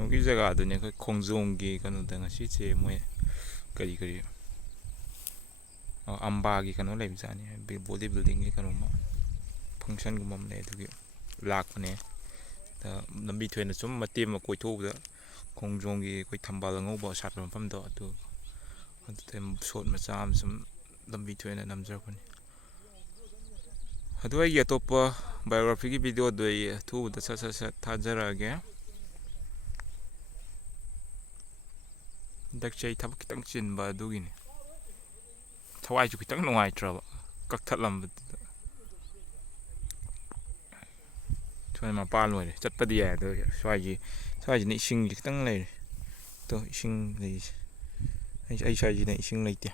ꯀꯩꯅꯣꯒꯤ ꯖꯒꯥꯗꯨꯅꯦ ꯑꯩꯈꯣꯏ ꯈꯣꯡꯖꯣꯝꯒꯤ ꯀꯩꯅꯣꯗ ꯉꯁꯤꯁꯦ ꯃꯣꯏ ꯀꯔꯤ ꯑꯝꯕꯥꯒꯤ ꯀꯩꯅꯣ ꯂꯩꯕꯖꯥꯠꯅꯤ ꯕꯣꯗꯤ ꯕꯤꯜꯗꯤꯡꯒꯤ ꯀꯩꯅꯣꯝꯃ ꯐꯪꯁꯟꯒꯨꯝꯕ ꯑꯃ ꯂꯩ ꯑꯗꯨꯒꯤ ꯂꯥꯛꯄꯅꯦ ꯂꯝꯕꯤ ꯊꯣꯏꯅ ꯁꯨꯝ ꯃꯇꯦꯛ ꯑꯃ ꯀꯣꯏꯊꯣꯛꯎꯕꯗ ꯈꯣꯡꯖꯣꯝꯒꯤ ꯑꯩꯈꯣꯏ ꯊꯝꯕꯥꯜ ꯑꯉꯧꯕ ꯁꯥꯠꯄ ꯃꯐꯝꯗꯣ ꯑꯗꯨꯗ ꯁꯣꯠ ꯃꯆꯥ ꯑꯃ ꯁꯨꯝ ꯂꯝꯕꯤ ꯊꯣꯏꯅ ꯅꯝꯖꯔꯛꯄꯅꯤ ꯑꯗꯨ ꯑꯩꯒꯤ ꯑꯇꯣꯞꯄ ꯕꯥꯏꯑꯣꯒ꯭ꯔꯥꯐꯤꯒꯤ ꯚꯤꯗꯤꯑꯣꯗꯣ ꯑꯩ ꯑꯊꯨꯕꯗ ꯁꯠ ꯊꯥꯖꯔꯛꯑꯒꯦ ꯍꯟꯗꯛꯁꯦ ꯑꯩ ꯊꯕꯛ ꯈꯤꯇꯪ ꯆꯤꯟꯕ ꯑꯗꯨꯒꯤꯅꯤ ꯊꯋꯥꯏꯁꯨ ꯈꯤꯇꯪ ꯅꯨꯡꯉꯥꯏꯇ꯭ꯔꯕ ꯀꯛꯊꯠꯂꯝꯕꯗꯨꯗ ꯁ꯭ꯋꯥꯏ ꯃꯄꯥꯟ ꯂꯣꯏꯔꯦ ꯆꯠꯄꯗꯤ ꯌꯥꯏ ꯑꯗꯣ ꯁ꯭ꯋꯥꯏꯁꯤꯅ ꯏꯁꯤꯡꯁꯤ ꯈꯤꯇꯪ ꯂꯩꯔꯦ ꯑꯗꯣ ꯏꯁꯤꯡ ꯂꯩꯔꯤꯁꯦ ꯑꯩ ꯁ꯭ꯋꯥꯏꯁꯤꯅ ꯏꯁꯤꯡ ꯂꯩꯇꯦ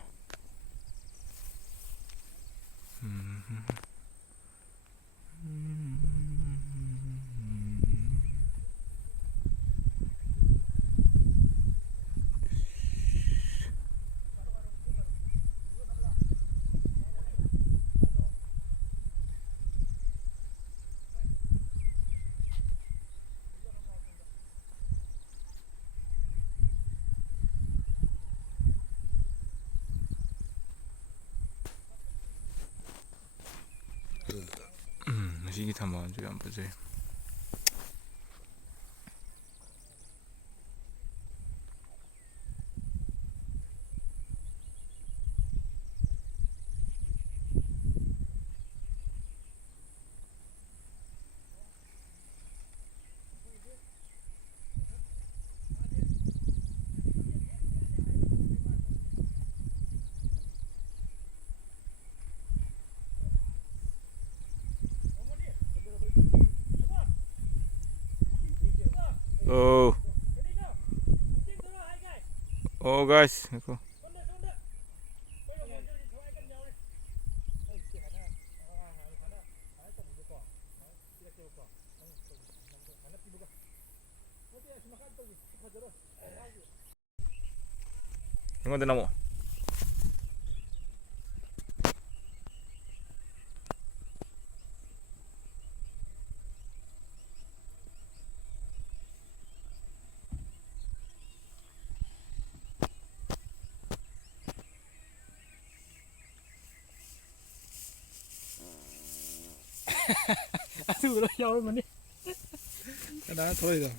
ꯃꯁꯤꯒꯤ ꯊꯝꯕꯥꯜꯁꯨ ꯌꯥꯝ ꯐꯖꯩ ꯑꯣ ꯒꯥꯏꯁ ꯉꯥꯏꯈꯣ ꯑꯩꯉꯣꯟꯗ ꯅꯝꯃꯣ ꯑꯗꯨ ꯌꯥꯎꯔꯝꯃꯅꯤ ꯀꯅꯥ ꯊꯣꯛꯏꯗꯣ